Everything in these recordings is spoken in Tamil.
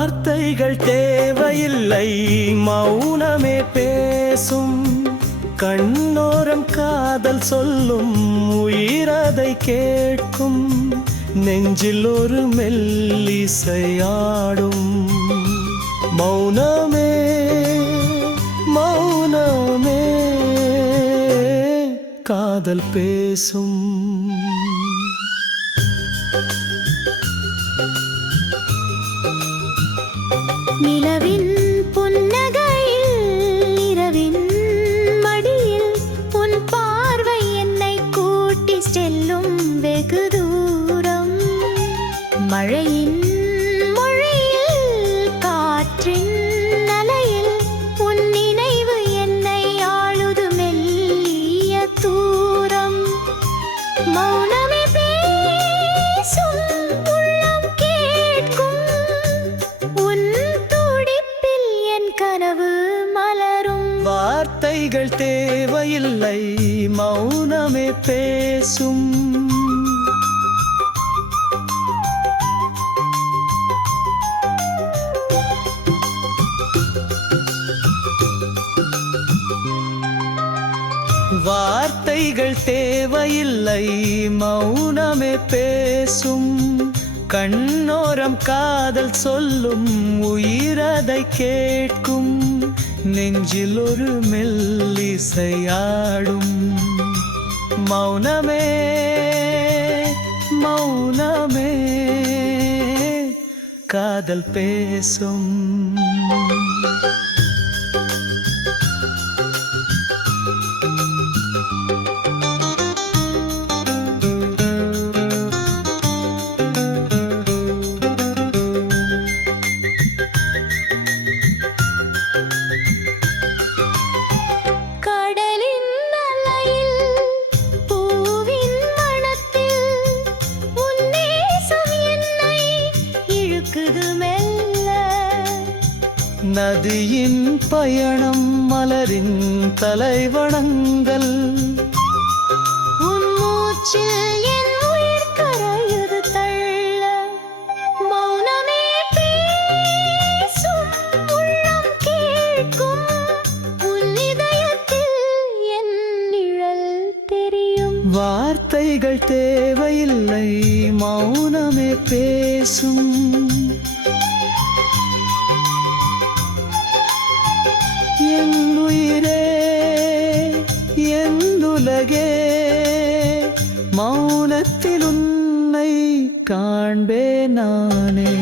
வார்த்தைகள் தேவையில்லை. மௌனமே பேசும். கண்ணோரம் காதல் சொல்லும். உயிரதை கேட்கும். நெஞ்சில் ஒரு மெல்லிசையாடும். மௌனமே மௌனமே காதல் பேசும். നിലവിൽ வார்த்தைகள் தேவையில்லை மௌனமே பேசும். வார்த்தைகள் தேவையில்லை மௌனமே பேசும். கண்ணோரம் காதல் சொல்லும் உயிரதை கேட்கும். நெஞ்சில் ஒரு மெல்லிசையாடும். மௌனமே மௌனமே காதல் பேசும். நதியின் பயணம் மலரின் தலைவணங்கள். வார்த்தைகள் தேவையில்லை மௌனமே பேசும். மௌனத்தில் உன்னை காண்பே நானே.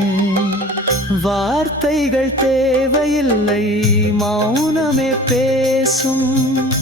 வார்த்தைகள் தேவையில்லை மௌனமே பேசும்.